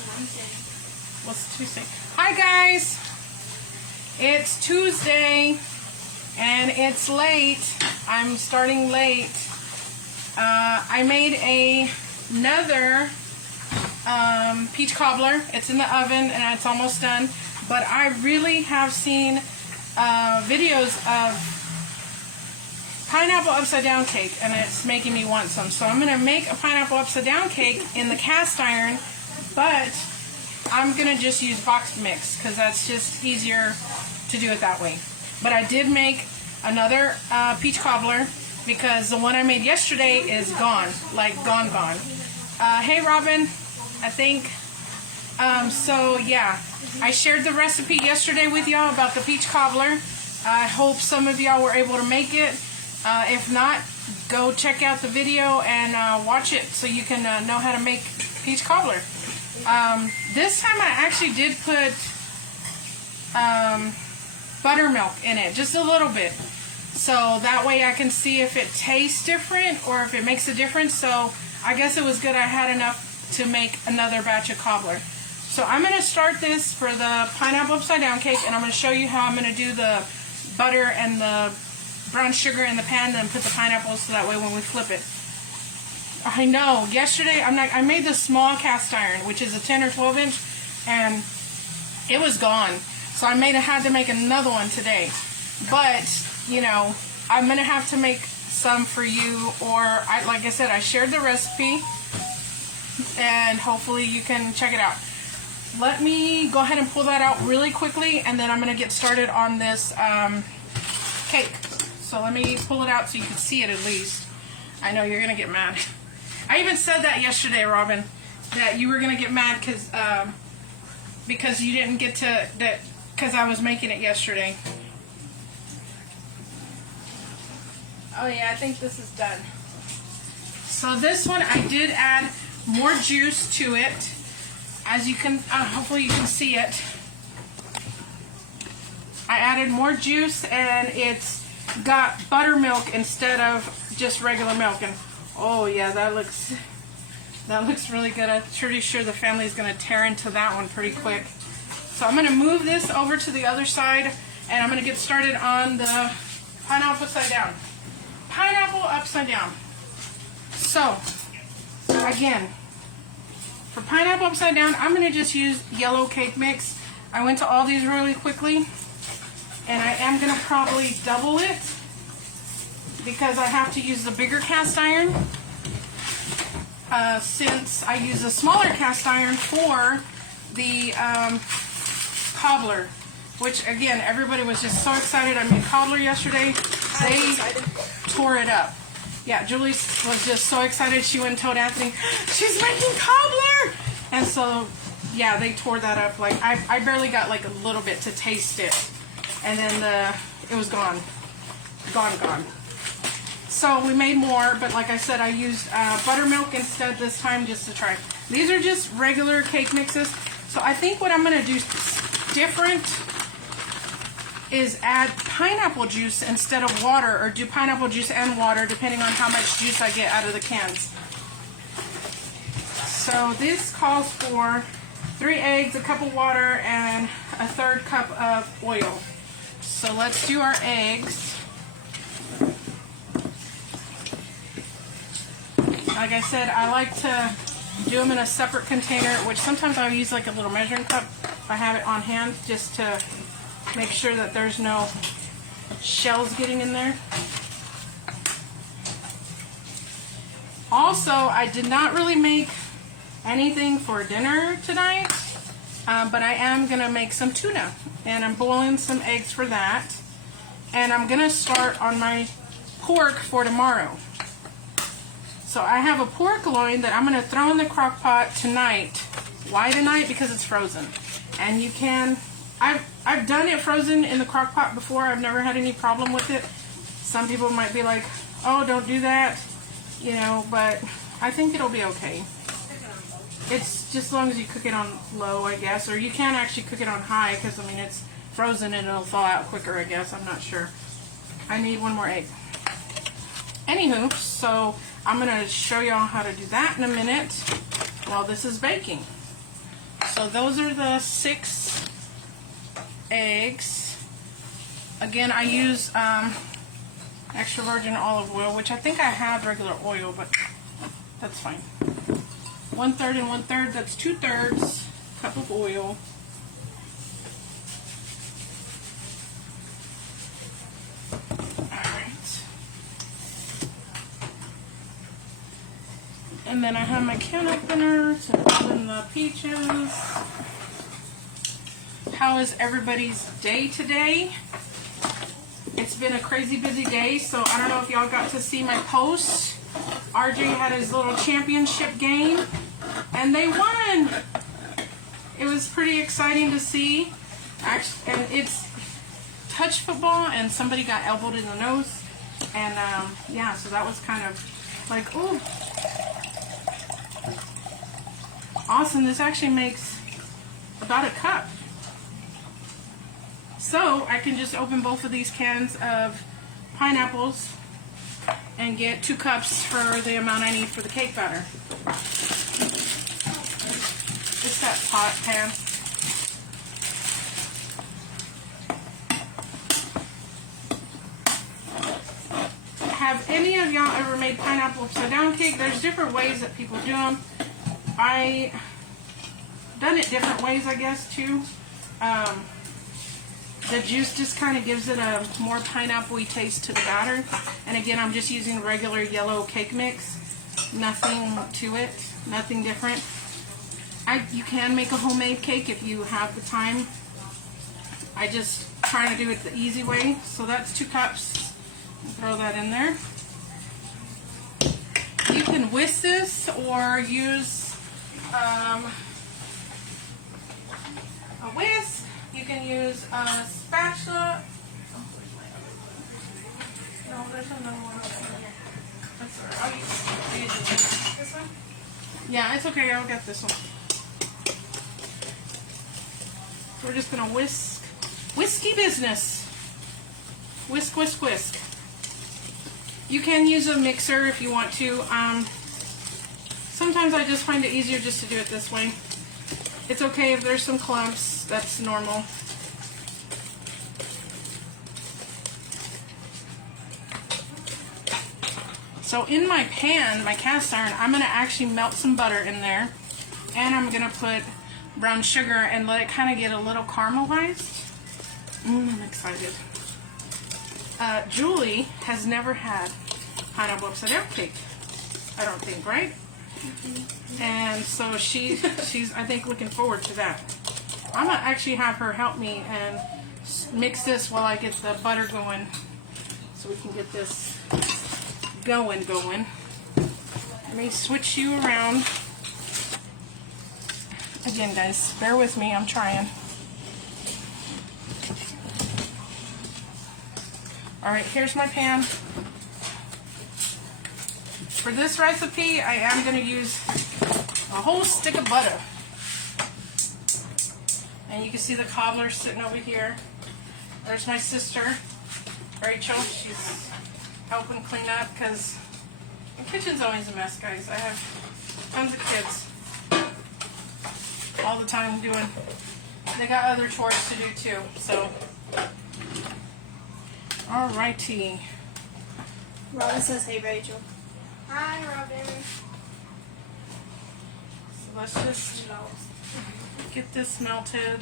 What's Tuesday? Hi guys! It's Tuesday and it's late. I'm starting late. I made another peach cobbler. It's in the oven and it's almost done. But I really have seen videos of pineapple upside down cake and it's making me want some. So I'm going to make a pineapple upside down cake in the cast iron, but I'm going to just use boxed mix because that's just easier to do it that way. But I did make another peach cobbler because the one I made yesterday is gone, like gone. Hey Robin, I think. So yeah, I shared the recipe yesterday with y'all about the peach cobbler. I hope some of y'all were able to make it. If not, go check out the video and watch it so you can know how to make peach cobbler. This time I actually did put buttermilk in it, just a little bit. So that way I can see if it tastes different or if it makes a difference. So I guess it was good I had enough to make another batch of cobbler. So I'm going to start this for the pineapple upside down cake, and I'm going to show you how I'm going to do the butter and the brown sugar in the pan, then put the pineapples so that way when we flip it. I know, yesterday I made this small cast iron, which is a 10 or 12 inch, and it was gone. So I had to make another one today. But, you know, I'm going to have to make some for you, or like I said, I shared the recipe, and hopefully you can check it out. Let me go ahead and pull that out really quickly, and then I'm going to get started on this cake. So let me pull it out so you can see it at least. I know you're going to get mad. I even said that yesterday, Robin, that you were going to get mad because you didn't get to, because I was making it yesterday. Oh yeah, I think this is done. So this one, I did add more juice to it. As you can, hopefully you can see it. I added more juice and it's got buttermilk instead of just regular milk. And oh yeah, that looks really good. I'm pretty sure the family's gonna tear into that one pretty quick. So I'm gonna move this over to the other side and I'm gonna get started on the pineapple upside down. Pineapple upside down. So again, for pineapple upside down, I'm going to just use yellow cake mix. I went to Aldi's really quickly, and I am going to probably double it because I have to use the bigger cast iron since I use a smaller cast iron for the cobbler, which again, everybody was just so excited. I made cobbler yesterday. They tore it up. Yeah, Julie was just so excited. She went and told Anthony, she's making cobbler! And so, yeah, they tore that up. Like, I barely got like a little bit to taste it. And then it was gone. Gone. So we made more, but like I said, I used buttermilk instead this time just to try. These are just regular cake mixes. So I think what I'm going to do different is add pineapple juice instead of water, or do pineapple juice and water depending on how much juice I get out of the cans. So this calls for 3 eggs, a cup of water, and a 1/3 cup of oil. So let's do our eggs. Like I said, I like to do them in a separate container, which sometimes I'll use like a little measuring cup if I have it on hand, just to make sure that there's no shells getting in there. Also, I did not really make anything for dinner tonight, but I am going to make some tuna, and I'm boiling some eggs for that. And I'm going to start on my pork for tomorrow. So I have a pork loin that I'm going to throw in the crock pot tonight. Why tonight? Because it's frozen. And you can... I've done it frozen in the crock pot before. I've never had any problem with it. Some people might be like, oh, don't do that, you know, but I think it'll be okay. It's just as long as you cook it on low, I guess, or you can actually cook it on high because, I mean, it's frozen and it'll thaw out quicker, I guess. I'm not sure. I need one more egg. Anywho, so I'm going to show y'all how to do that in a minute while this is baking. So those are the 6 eggs. Again, I use extra virgin olive oil, which I think I have regular oil, but that's fine. 1/3 and 1/3, that's 2/3 cup of oil. Alright. And then I have my can opener to open the peaches. How is everybody's day today? It's been a crazy busy day, so I don't know if y'all got to see my post. RJ had his little championship game, and they won. It was pretty exciting to see. Actually, and it's touch football, and somebody got elbowed in the nose, and yeah, so that was kind of like, ooh, awesome. This actually makes about a cup. So I can just open both of these cans of pineapples and get 2 cups for the amount I need for the cake batter. Just that pot pan. Have any of y'all ever made pineapple upside down cake? There's different ways that people do them. I done it different ways, I guess, too. The juice just kind of gives it a more pineapple-y taste to the batter. And again, I'm just using regular yellow cake mix. Nothing to it, nothing different. You can make a homemade cake if you have the time. I just try to do it the easy way. So that's 2 cups. Throw that in there. You can whisk this or use a whisk. You can use a spatula. No, there's another one. That's all right. I'll use this one. Yeah, it's okay. I'll get this one. So we're just going to whisk. Whiskey business. Whisk, whisk, whisk. You can use a mixer if you want to. Sometimes I just find it easier just to do it this way. It's okay if there's some clumps. That's normal. So in my pan, my cast iron, I'm going to actually melt some butter in there. And I'm going to put brown sugar and let it kind of get a little caramelized. I'm excited. Julie has never had pineapple upside down cake. I don't think, right? And so she's I think looking forward to that. I'm gonna actually have her help me and mix this while I get the butter going, so we can get this going. Let me switch you around. Again, guys, bear with me. I'm trying. All right, here's my pan. For this recipe, I am going to use a whole stick of butter. And you can see the cobbler sitting over here. There's my sister, Rachel. She's helping clean up because the kitchen's always a mess, guys. I have tons of kids all the time doing. They got other chores to do too, so. Alrighty. Robin says, hey, Rachel. Hi, Robin. So let's just get this melted.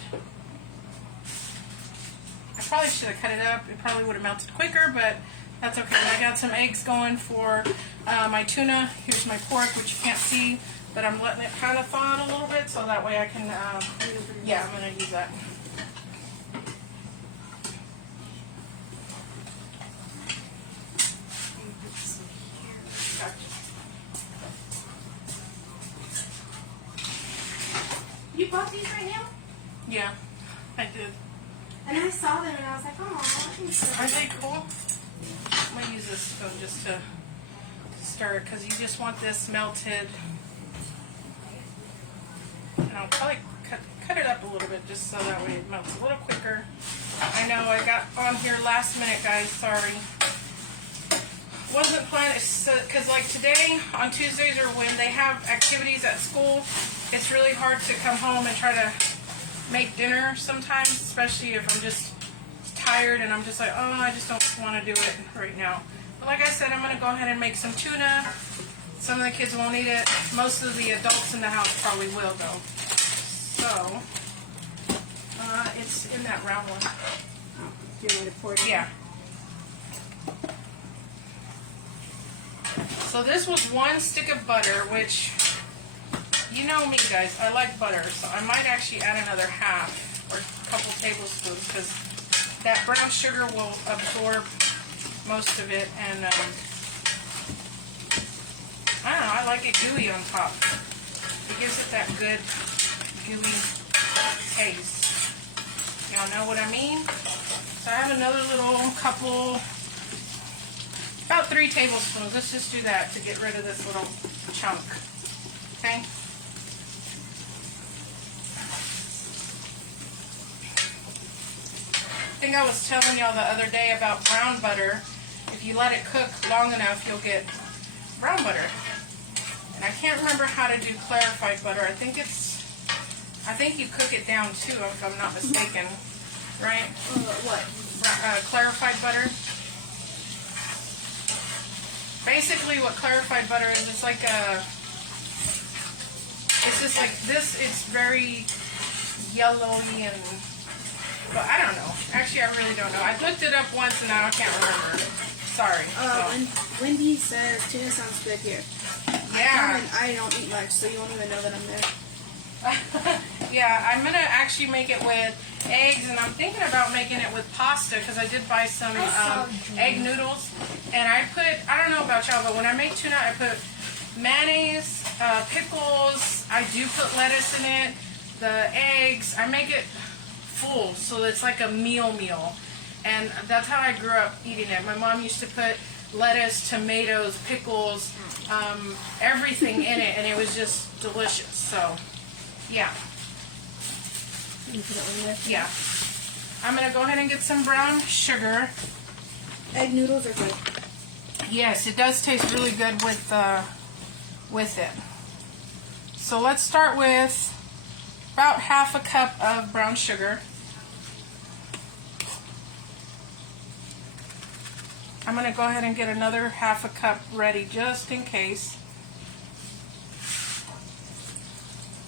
I probably should have cut it up. It probably would have melted quicker, but that's okay. I got some eggs going for my tuna. Here's my pork, which you can't see, but I'm letting it kind of thaw out a little bit so that way I can, yeah, I'm going to use that. You bought these right now? Yeah, I did. And I saw them and I was like, oh, Are they cool? I'm going to use this spoon just to stir it because you just want this melted. And I'll probably cut it up a little bit just so that way it melts a little quicker. I know I got on here last minute, guys. Sorry. Wasn't planning, because like today on Tuesdays or when they have activities at school, it's really hard to come home and try to make dinner sometimes, especially if I'm just tired and I'm just like, oh, I just don't want to do it right now. But like I said, I'm going to go ahead and make some tuna. Some of the kids won't eat it. Most of the adults in the house probably will, though. So, it's in that round one. Oh, do you want me to pour it in? Yeah. So this was 1 stick of butter, which, you know me guys, I like butter. So I might actually add another half or a couple tablespoons because that brown sugar will absorb most of it. And I don't know, I like it gooey on top. It gives it that good gooey taste. Y'all know what I mean? So I have another little couple, about 3 tablespoons. Let's just do that to get rid of this little chunk. Okay? I think I was telling y'all the other day about brown butter. If you let it cook long enough, you'll get brown butter. And I can't remember how to do clarified butter. I think you cook it down too, if I'm not mistaken. Right? What? Clarified butter. Basically what clarified butter is, it's like it's just like this, it's very yellowy and, but I don't know. Actually, I really don't know. I looked it up once and now I can't remember. Sorry. Wendy says tuna sounds good here. Yeah. I don't eat much, so you won't even know that I'm there. Yeah, I'm going to actually make it with eggs, and I'm thinking about making it with pasta because I did buy some egg noodles. And I don't know about y'all, but when I make tuna, I put mayonnaise, pickles, I do put lettuce in it, the eggs. I make it full, so it's like a meal. And that's how I grew up eating it. My mom used to put lettuce, tomatoes, pickles, everything in it, and it was just delicious. So, yeah. You put it over there? Yeah. I'm going to go ahead and get some brown sugar. Egg noodles are good. Yes, it does taste really good with it. So let's start with about half a cup of brown sugar. I'm going to go ahead and get another half a cup ready just in case.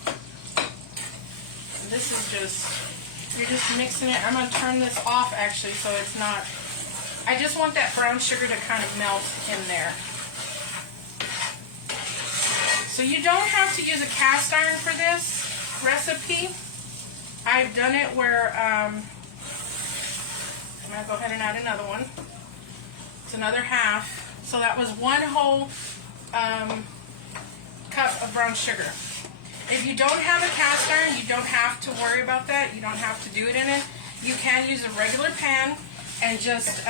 And this is just, you're just mixing it. I'm going to turn this off actually so it's not, I just want that brown sugar to kind of melt in there. So you don't have to use a cast iron for this recipe. I've done it where, I'm going to go ahead and add another one. It's another half. So that was 1 whole cup of brown sugar. If you don't have a cast iron, you don't have to worry about that. You don't have to do it in it. You can use a regular pan and just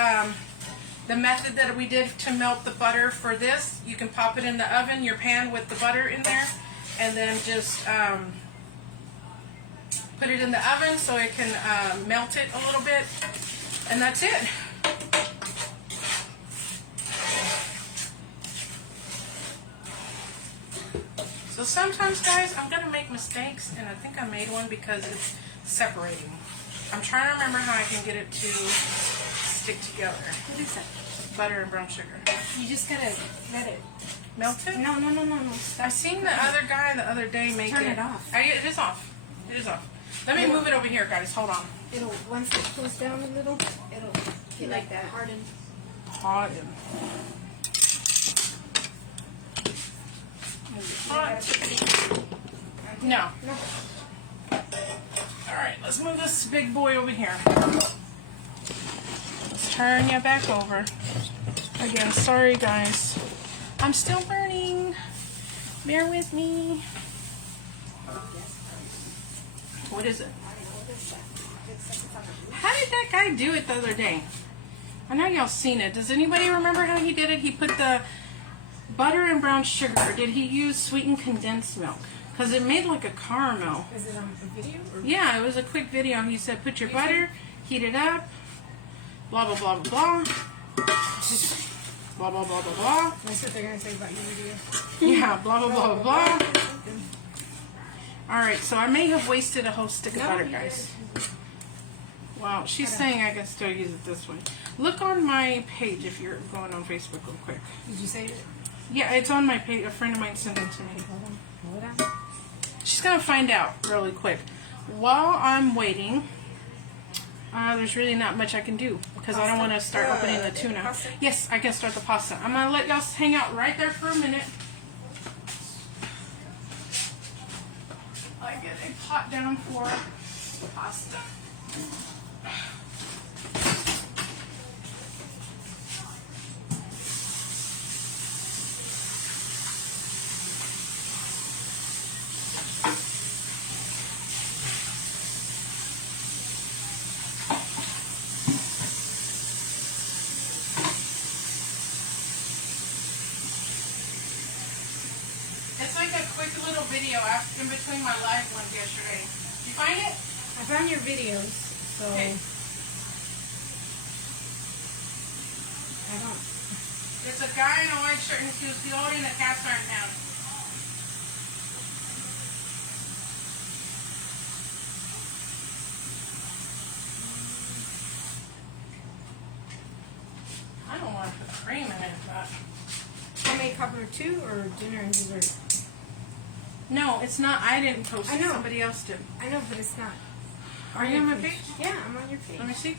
the method that we did to melt the butter for this, you can pop it in the oven, your pan with the butter in there, and then just put it in the oven so it can melt it a little bit, and that's it. So sometimes, guys, I'm going to make mistakes, and I think I made one because it's separating. I'm trying to remember how I can get it to stick together. What is that? Butter and brown sugar. You just gotta let it melt it. No. I seen the other guy the other day make it. Turn it off. It is off. It is off. Let me move it over here, guys. Hold on. It'll, once it cools down a little, it'll get like that, harden. Hot. No. Alright, let's move this big boy over here. Let's turn you back over. Again, sorry guys. I'm still learning. Bear with me. What is it? How did that guy do it the other day? I know y'all seen it. Does anybody remember how he did it? He put the butter and brown sugar. Or did he use sweetened condensed milk? Because it made like a caramel. Is it on a video? Or? Yeah, it was a quick video. He said, put your butter, heat it up, blah, blah, blah, blah, blah. Blah, blah, blah, blah, blah. That's what they're going to say about your video. Yeah, blah, blah, blah, blah, blah. Alright, so I may have wasted a whole stick of butter, guys. Well, she's saying I can still use it this way. Look on my page if you're going on Facebook real quick. Did you save it? Yeah, it's on my page. A friend of mine sent it to me. Hold on. She's going to find out really quick. While I'm waiting, there's really not much I can do because I don't want to start opening the tuna. Pasta? Yes, I can start the pasta. I'm going to let y'all hang out right there for a minute. I get a pot down for pasta. It's like a quick little video in between my live ones yesterday. Did you find it? I found your videos, so Okay. I don't. It's a guy in a white shirt and he was holding a cast iron pan. I don't want to put cream in it, but... I made cover 2 or dinner and dessert. No, it's not. I didn't post I it. know. Somebody else did. I know, but it's not. Are you on my page? Yeah, I'm on your page. Let me see.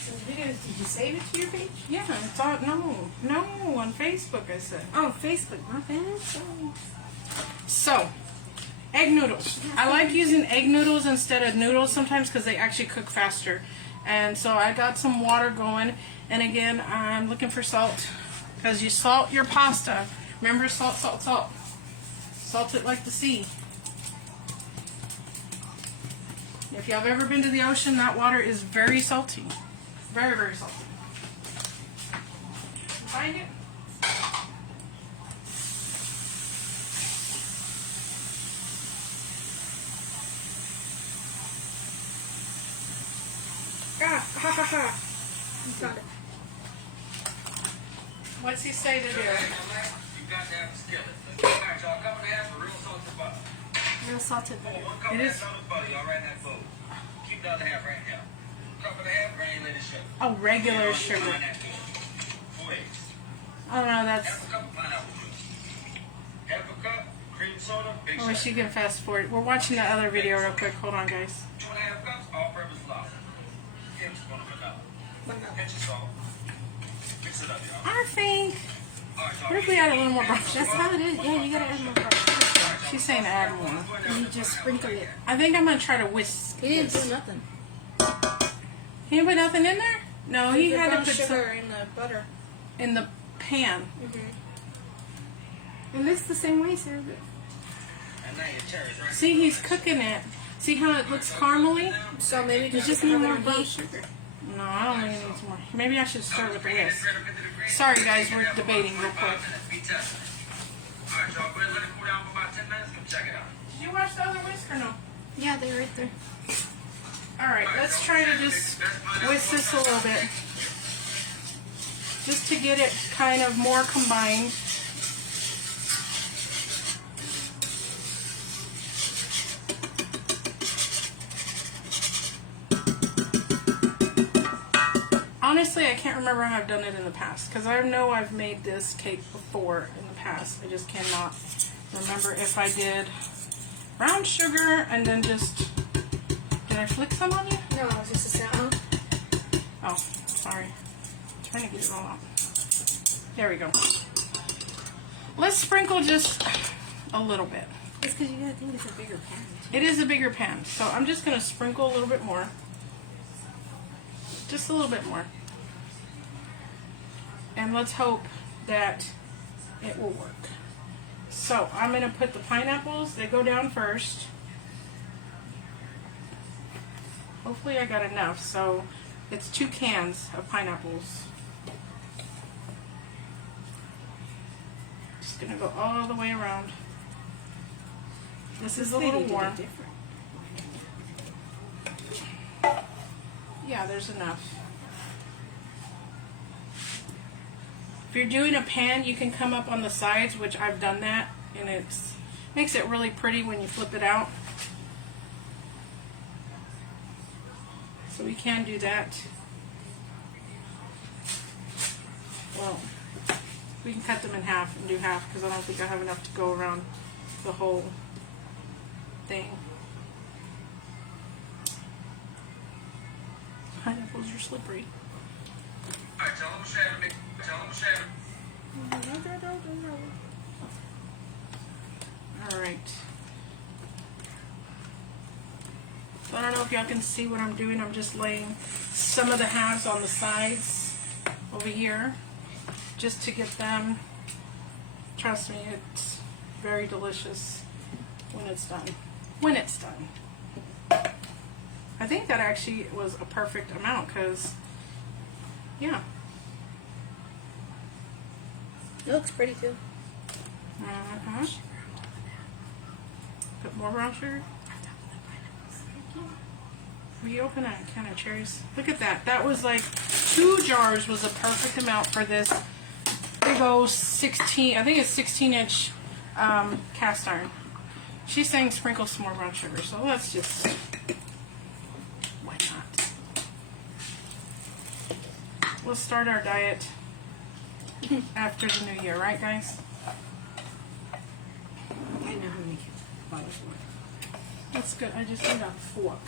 So videos, did you save it to your page? Yeah, it's on. No, on Facebook I said. Oh, Facebook. My bad. Sorry. So, egg noodles. I like using egg noodles instead of noodles sometimes because they actually cook faster. And so I got some water going. And again, I'm looking for salt because you salt your pasta. Remember, salt, salt, salt. Salt it like the sea. If y'all have ever been to the ocean, that water is very salty. Very, very salty. Find it? Ah, ha ha ha. You got it. What's he say to do? You got to have a skillet. Alright, y'all, cup and a half of real salted butter. Real salted butter. One cup It and a is- half of butter, y'all right in that bowl. Keep the other half right here. Cup and a half granulated sugar. Oh, regular sugar. Pineapple. 4 eggs. Oh no, that's... Half a cup of pineapple juice. Half a cup cream soda, big I wish shot. you can fast forward. We're watching that other video real quick. Hold on, guys. 2.5 cups all-purpose flour. Tablespoon of vanilla. Pinch of salt. Mix it up, y'all. I think... Alright, y'all. What if we add a little more brown sugar? That's how it is. Yeah, you gotta add more butter. She's saying add more. And you just sprinkle it. I think I'm going to try to whisk He didn't this. do nothing. He didn't put nothing in there? No, he The had to brown put some sugar in the butter. in the pan. It looks the same way, sir. And now your cherries, right? See, he's cooking it. See how it looks caramely? So maybe You just need more brown heat. sugar. No, I don't really need some more. Maybe I should start with the whisk. Sorry, guys, we're debating real quick. Alright, y'all, go ahead and let it cool down for about 10 minutes. Come check it out. Did you watch the other whisk or no? Yeah, they're right there. Alright, let's try to just whisk this a little bit. Just to get it kind of more combined. Honestly, I can't remember how I've done it in the past because I know I've made this cake before in the past. I just cannot remember if I did brown sugar and then just... Did I flick some on you? No, it's just a sound. Oh, sorry. I'm trying to get it all out. There we go. Let's sprinkle just a little bit. It's because you gotta think it's a bigger pan. It is a bigger pan, so I'm just going to sprinkle a little bit more. Just a little bit more. And let's hope that it will work. So I'm going to put the pineapples. They go down first. Hopefully I got enough. So it's 2 cans of pineapples. Just going to go all the way around. This is a little warm. Yeah, there's enough. If you're doing a pan, you can come up on the sides, which I've done that, and it's Makes it really pretty when you flip it out. So we can do that. Well, we can cut them in half and do half because I don't think I have enough to go around the whole thing. Pineapples are slippery. Alright, tell them Shannon. Tell them Shannon. Alright. So I don't know if y'all can see what I'm doing. I'm just laying some of the halves on the sides over here just to get them. Trust me, it's very delicious when it's done. When it's done. I think that actually was a perfect amount because, yeah. It looks pretty too. Uh-huh. Put more brown sugar. Will you open a can of cherries? Look at that. That was like 2 jars was a perfect amount for this big old 16, I think it's 16-inch cast iron. She's saying sprinkle some more brown sugar, so let's just, why not? We'll start our diet after the new year, right guys? I know how to make bottles work. That's good. I just need a fork.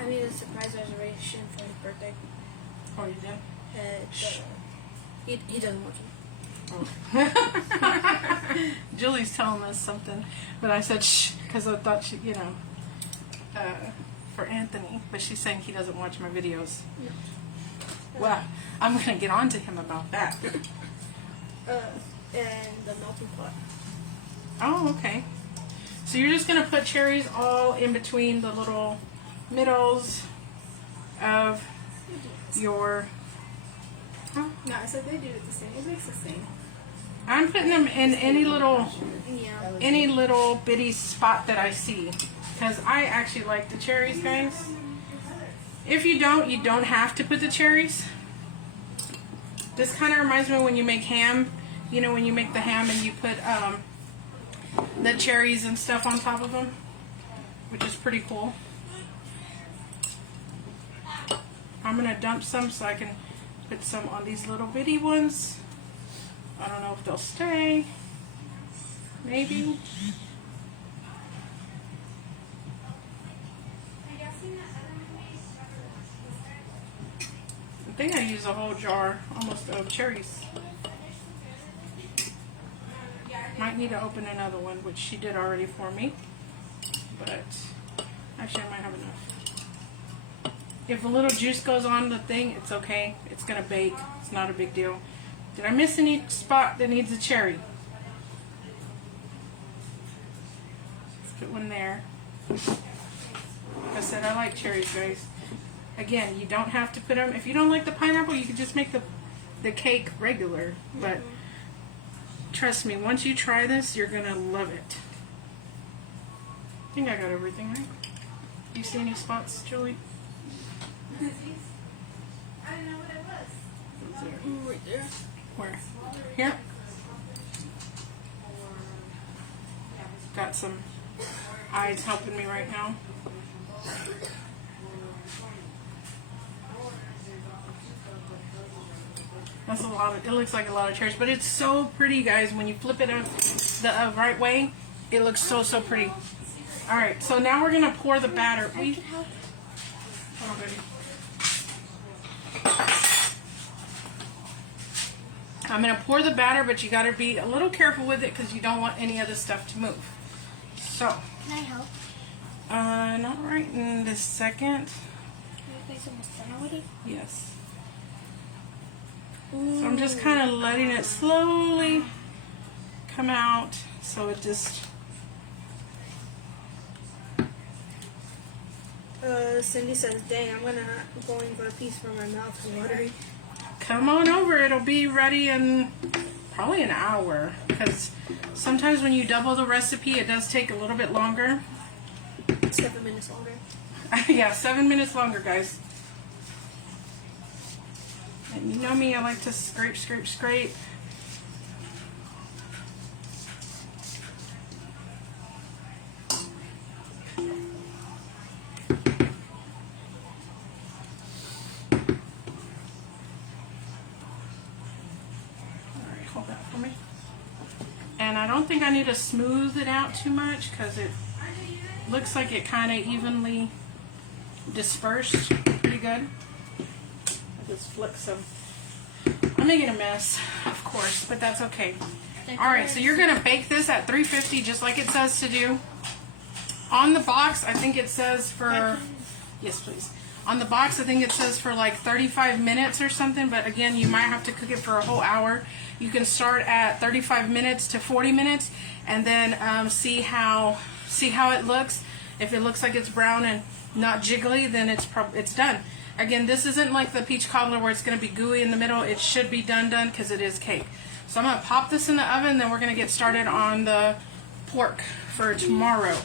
I made a surprise reservation for his birthday. Oh, you did? He doesn't watch it. Oh. Julie's telling us something, but I said shh because I thought she, for Anthony, but she's saying he doesn't watch my videos. No. Well, I'm going to get on to him about that. And the melting pot. Oh, okay. So you're just going to put cherries all in between the little middles of your... No, I said they do it the same. It makes the same. I'm putting them in any little Yeah. bitty spot that I see, because I actually like the cherries, guys. If you don't have to put the cherries. This kind of reminds me when you make ham. You know, when you make the ham and you put the cherries and stuff on top of them, which is pretty cool. I'm gonna dump some so I can put some on these little bitty ones. I don't know if they'll stay. Maybe. I think I used a whole jar almost of cherries. Might need to open another one, which she did already for me. But actually I might have enough. If a little juice goes on the thing, it's okay. It's gonna bake. It's not a big deal. Did I miss any spot that needs a cherry? Let's put one there. Like I said, I like cherries, guys. Again, you don't have to put them. If you don't like the pineapple, you can just make the cake regular. But trust me, once you try this, you're gonna love it. I think I got everything right. Do you see any spots, Julie? I didn't know what it was. Right there. Where? Here? Got some eyes helping me right now. That's a lot of, it looks like a lot of cherries, but it's so pretty, guys. When you flip it up the right way, it looks so, so pretty. All right, so now we're gonna pour the batter. Oh, goody. I'm gonna pour the batter, but you gotta be a little careful with it because you don't want any of the stuff to move. So. Can I help? Not right in this second. Can you place some masala with it? Yes. So I'm just kind of letting it slowly come out, so it just... Cindy says, dang, I'm going for a piece for my mouth is watering. Come on over, it'll be ready in probably an hour, because sometimes when you double the recipe, it does take a little bit longer. 7 minutes longer. Yeah, 7 minutes longer, guys. And you know me, I like to scrape, scrape, scrape. And I don't think I need to smooth it out too much because it looks like it kind of evenly dispersed pretty good. I just flick some. I'm making a mess, of course, but that's okay. Alright, so you're going to bake this at 350 just like it says to do. On the box, I think it says for... Yes, please. On the box, I think it says for like 35 minutes or something, but again, you might have to cook it for a whole hour. You can start at 35 minutes to 40 minutes and then see how it looks. If it looks like it's brown and not jiggly, then it's done. Again, this isn't like the peach cobbler where it's going to be gooey in the middle. It should be done because it is cake. So I'm going to pop this in the oven, then we're going to get started on the pork for tomorrow.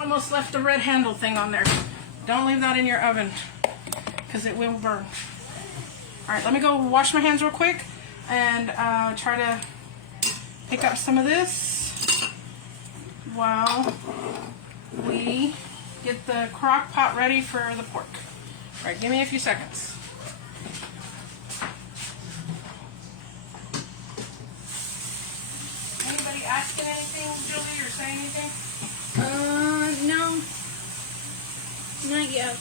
Almost left the red handle thing on there. Don't leave that in your oven because it will burn. Alright, let me go wash my hands real quick and try to pick up some of this while we get the crock pot ready for the pork. Alright, give me a few seconds. Anybody asking anything, Julie, or saying anything? No. Not yet.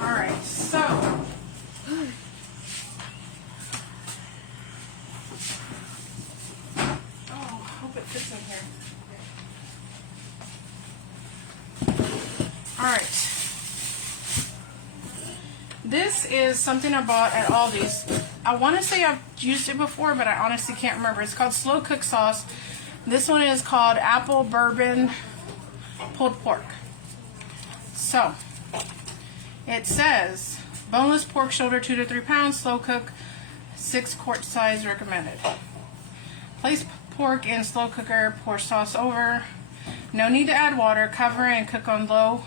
Alright, so hope it fits in here. Alright. This is something I bought at Aldi's. I want to say I've used it before, but I honestly can't remember. It's called Slow Cook Sauce. This one is called Apple Bourbon Pulled Pork. So, it says, boneless pork shoulder 2 to 3 pounds, slow cook, 6 quart size recommended. Place pork in slow cooker, pour sauce over. No need to add water. Cover and cook on low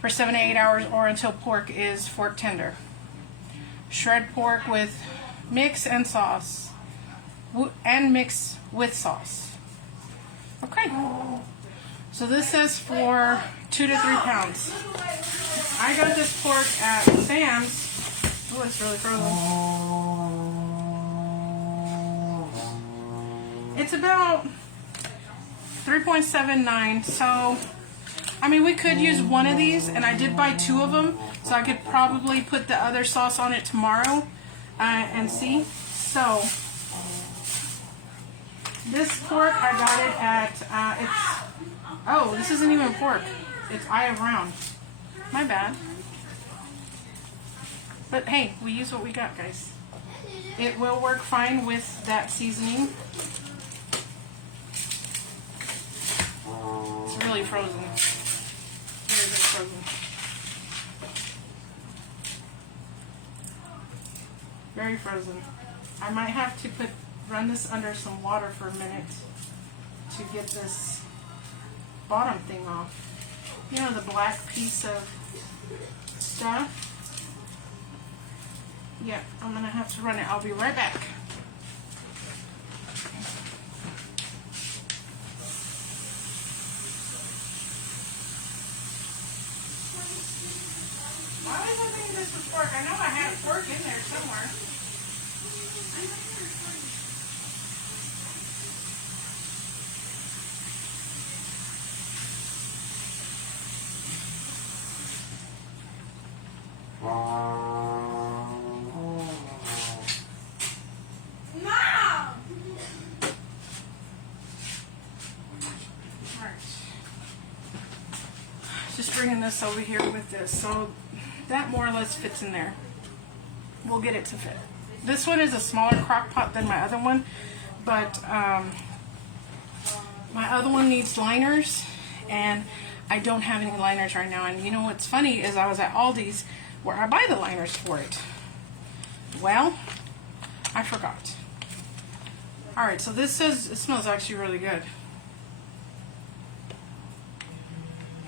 for 7 to 8 hours or until pork is fork tender. Shred pork with mix and sauce. And mix with sauce. Okay. So this says for 2 to 3 pounds. I got this pork at Sam's. Oh, it's really frozen. It's about 3.79. So, I mean, we could use one of these, and I did buy 2 of them, so I could probably put the other sauce on it tomorrow and see. So, this pork, I got it at, this isn't even pork. It's Eye of Round. My bad. But hey, we use what we got, guys. It will work fine with that seasoning. It's really frozen. Very, very frozen. Very frozen. I might have to run this under some water for a minute to get this bottom thing off. You know, the black piece of stuff. Yeah, I'm gonna have to run it. I'll be right back. Why was I thinking this was pork? I know I had pork in there somewhere. Just bringing this over here with this, so that more or less fits in there. We'll get it to fit. This one is a smaller crock pot than my other one, but my other one needs liners, and I don't have any liners right now. And you know what's funny is I was at Aldi's where I buy the liners for it. Well, I forgot. Alright, so this says it smells actually really good.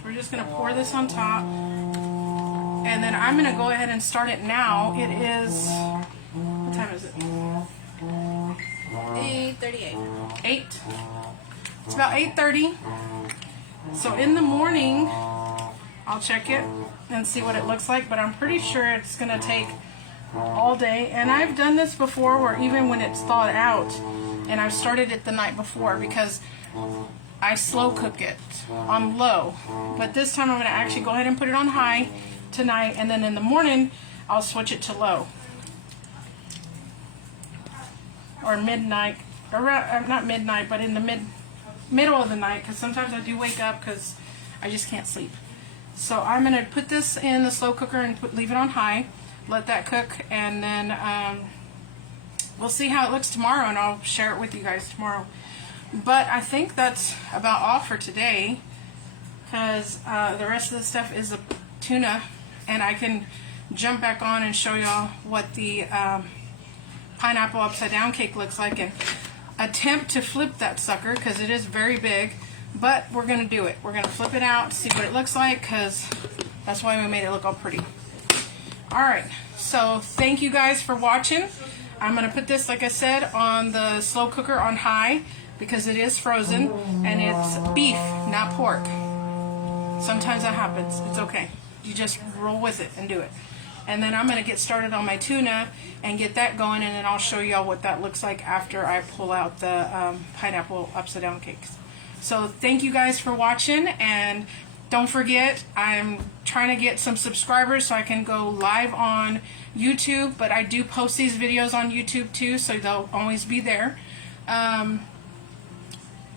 We're just going to pour this on top. And then I'm going to go ahead and start it now. It is, what time is it? 8:38. 8. It's about 8:30. So in the morning, I'll check it and see what it looks like. But I'm pretty sure it's going to take all day. And I've done this before where even when it's thawed out, and I've started it the night before because I slow cook it on low. But this time I'm going to actually go ahead and put it on high tonight, and then in the morning I'll switch it to low. Or midnight, or not midnight, but in the middle of the night, because sometimes I do wake up because I just can't sleep. So I'm going to put this in the slow cooker and leave it on high, let that cook, and then we'll see how it looks tomorrow, and I'll share it with you guys tomorrow. But I think that's about all for today, because the rest of the stuff is a tuna, and I can jump back on and show y'all what the pineapple upside down cake looks like and attempt to flip that sucker, because it is very big. But we're going to do it. We're going to flip it out, see what it looks like, because that's why we made it look all pretty. Alright, so thank you guys for watching. I'm going to put this, like I said, on the slow cooker on high, because it is frozen, and it's beef, not pork. Sometimes that happens. It's okay. You just roll with it and do it. And then I'm going to get started on my tuna and get that going, and then I'll show y'all what that looks like after I pull out the pineapple upside down cakes. So thank you guys for watching, and don't forget, I'm trying to get some subscribers so I can go live on YouTube, but I do post these videos on YouTube too, so they'll always be there.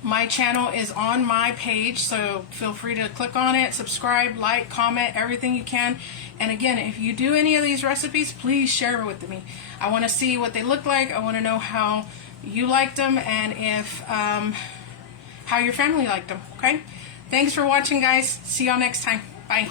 My channel is on my page, so feel free to click on it, subscribe, like, comment, everything you can. And again, if you do any of these recipes, please share it with me. I want to see what they look like. I want to know how you liked them, and if how your family liked them. Okay? Thanks for watching, guys. See y'all next time. Bye.